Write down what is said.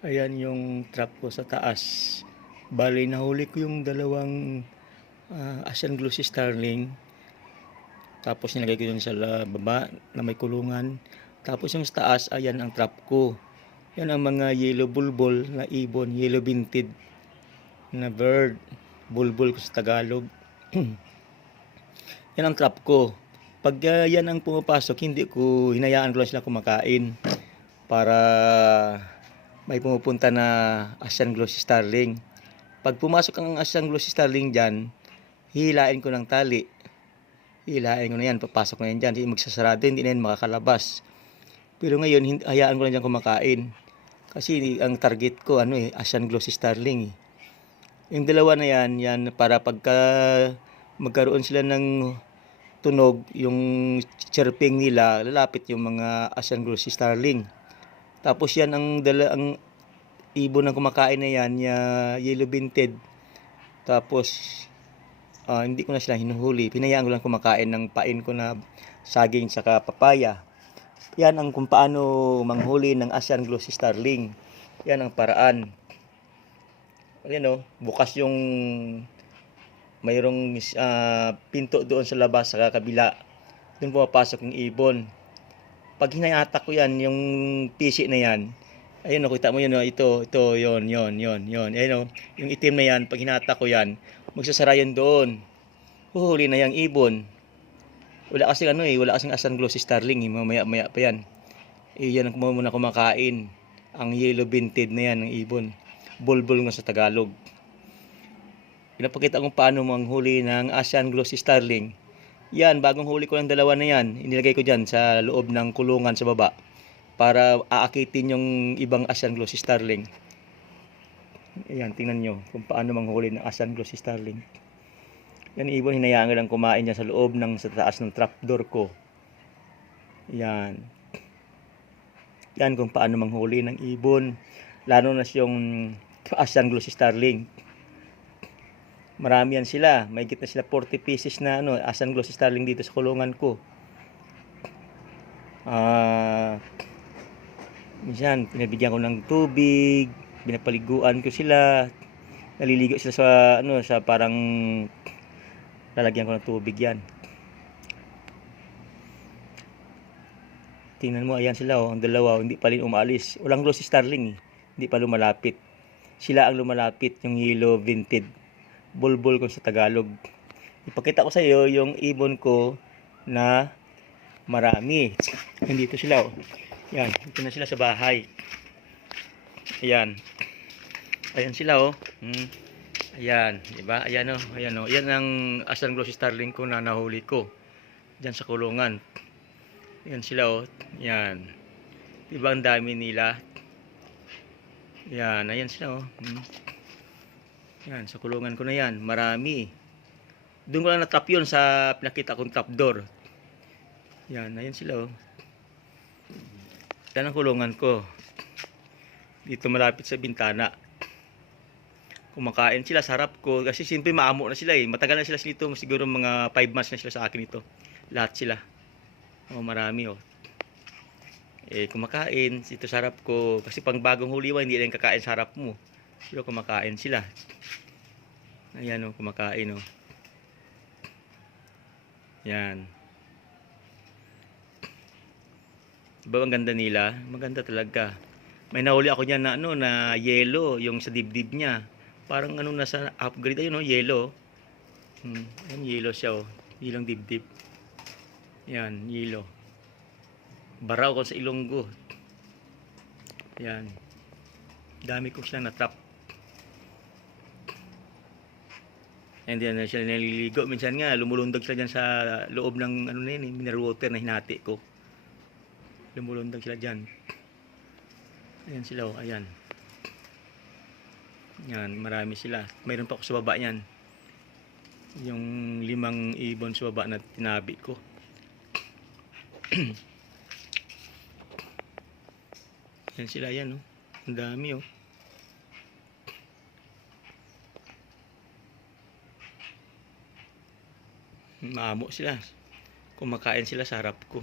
Ayan yung trap ko sa taas. Bali, nahuli ko yung dalawang Asian Glossy Starling. Tapos nilagay ko yun sa baba na may kulungan. Tapos yung sa taas, ayan ang trap ko. Yan ang mga yellow bulbul na ibon, yellow binted na bird. Bulbul ko sa Tagalog. Yan ang trap ko. Pag yan ang pumapasok, hindi ko hinayaan ko lang sila kumakain para may pumupunta na Asian Glossy Starling. Pag pumasok ang Asian Glossy Starling dyan, hihilain ko ng tali. Hihilain ko na yan, papasok na yan dyan. Hindi magsasarado, hindi na yan makakalabas. Pero ngayon, hayaan ko lang dyan kumakain. Kasi ang target ko, Asian Glossy Starling. Yung dalawa na yan, yan para pagka magkaroon sila ng tunog, yung chirping nila, lalapit yung mga Asian Glossy Starling. Tapos yan ang ibon ng kumakain na yan, yellow binted. Tapos hindi ko na sila hinuhuli, pinayaan ko lang kumakain ng pain ko na saging saka papaya. Yan ang kung paano manghuli ng Asian Glossy Starling. Yan ang paraan. Ayan bukas yung mayroong pinto doon sa labas sa kabila. Doon pumapasok yung ibon. Pag hinayatak ko yan, yung pisi na yan, ayun kita mo yun, ito, yon. Ayun yung itim na yan, pag hinatak ko yan, magsasara yun doon. Huhuli na yung ibon. Wala kasing wala kasing Asian Glossy Starling, mamaya-maya pa yan. Yan ang muna kumakain. Ang yellow binted na yan ng ibon. Bulbul nga sa Tagalog. Pinapakita kung paano manghuli ng Asian Glossy Starling. Yan, bagong huli ko ng dalawa na yan, inilagay ko dyan sa loob ng kulungan sa baba para aakitin yung ibang Asian Glossy Starling. Ayan, tingnan nyo kung paano manghuli ng Asian Glossy Starling. Yan, ibon, hinayaan ko lang kumain dyan sa loob sa taas ng trapdoor ko. Yan. Yan kung paano manghuli ng ibon. Lalo na yung Asian Glossy Starling. Marami yan sila. May na sila 40 pieces na Asian Glossy Starling dito sa kulungan ko. Minsan pinabigyan ko ng tubig, pinapaliguan ko sila. Naliligo sila sa parang lalagyan ko ng tubig yan. Tingnan mo, ayan sila ang dalawa, hindi pa rin umalis. Walang Glossy Starling hindi pa lumalapit. Sila ang lumalapit, yung yellow binted. Bulbul ko sa Tagalog. Ipakita ko sa iyo yung ibon ko na marami. Nandito sila Yan, dito na sila sa bahay. Ayan. Ayan sila Ayan, di ba? Ayan ayan Yan ang Asian Glossy Starling ko na nahuli ko diyan sa kulungan. Ayan sila Yan. Di ba ang dami nila? Yan, ayan sila Yan, sa kulungan ko na yan. Marami. Doon ko lang na-trap yun sa pinakita kong trapdoor. Yan, ayan sila Yan ang kulungan ko. Dito malapit sa bintana. Kumakain sila sa harap ko. Kasi simple maamo na sila Matagal na sila dito. Siguro mga 5 months na sila sa akin ito. Lahat sila. Marami kumakain dito sa harap ko. Kasi pang bagong huliwan, hindi rin kakain sa harap mo. Pero kumakain sila. Ayan kumakain Yan. Diba ang ganda nila? Maganda talaga. May nahuli ako niyan na yellow, yung sa dibdib niya. Parang nasa upgrade ayun yellow. Yan yellow siya Yellow dibdib. Yan, yellow. Baraw ko sa Ilonggo. Yan. Dami ko silang na-trap. And then sila naliligo. Minsan nga lumulundag sila dyan sa loob ng mineral water na hinati ko. Lumulundag sila dyan. Ayan sila ayan. Yan, marami sila. Mayroon pa ako sa baba yan. Yung 5 ibon sa baba na tinabi ko. Yan sila yan Ang dami Maamo sila. Kumakain sila sa harap ko.